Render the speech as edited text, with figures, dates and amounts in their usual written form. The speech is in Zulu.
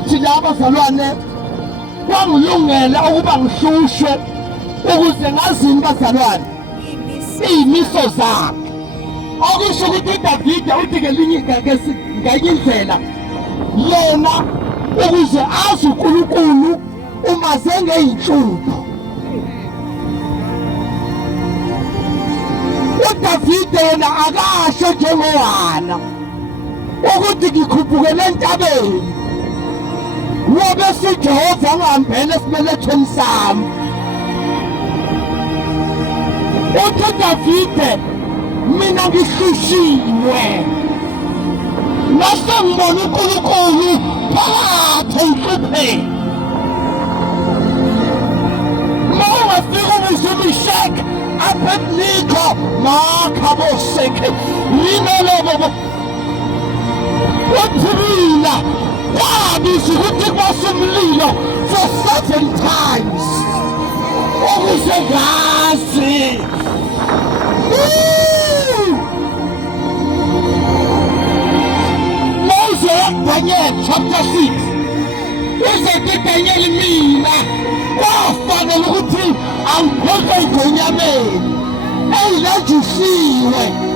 ukuthi la bazalwane kwangilungela ukuba ngihlushwe ukuze ngazini bazalwane iy'miso zakhe. Okusho ukuthi uDavide uthi ngenye indlela yena ukuze azi uNkulunkulu umaze ngey'nhlupho. uDavide yena akasho njengoHana ukuthi ngikhuphukele entabeni ngoba uJehova angihambele esibelethweni sami. Uthi uDavide mina ngihlushiwe nase ngibona uNkulunkulu phakathi enhlupheni. Mawafika uMeshaki Abednego makhaboseke limelebo uthina kwabizwa ukuthi kwasumlilo for 7 times ukuze ngazi. Daniel chapter 6 uzothi Daniel mina kwafanele ukuthi angiphoqe egonyameni eyilajisiwe